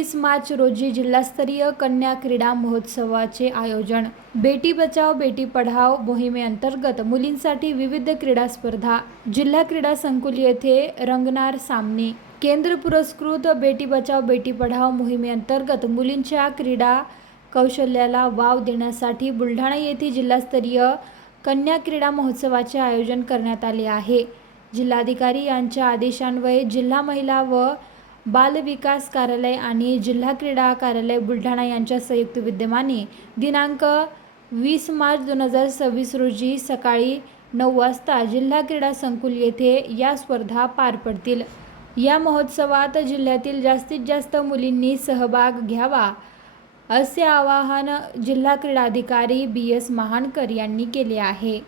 20 मार्च रोजी जिल्हास्तरीय कन्या क्रीडा महोत्सवाचे आयोजन। बेटी बचाओ बेटी पढाओ मोहिमेअंतर्गत मुलींसाठी विविध क्रीडा स्पर्धा। जिल्हा क्रीडा संकुल येथे रंगणार सामने। केंद्र पुरस्कृत बेटी बचाओ बेटी पढाओ मोहिमेअंतर्गत मुलींच्या क्रीडा कौशल्याला वाव देण्यासाठी बुलढाणा येथे जिल्हास्तरीय कन्या क्रीडा महोत्सवाचे आयोजन करण्यात आले आहे। जिल्हाधिकारी यांच्या आदेशान्वये जिल्हा महिला व बाल विकास कार्यालय आणि जिल्हा क्रीडा कार्यालय बुलढाणा यांच्या संयुक्त विद्यमाने दिनांक 20 मार्च 2026 रोजी सकाळी 9 वाजता जिल्हा क्रीडा संकुल येथे या स्पर्धा पार पडतील। या महोत्सवात जिल्ह्यातील जास्तीत जास्त मुलींनी सहभाग घ्यावा असे आवाहन जिल्हा क्रीडा अधिकारी BS महानकर यांनी केले आहे।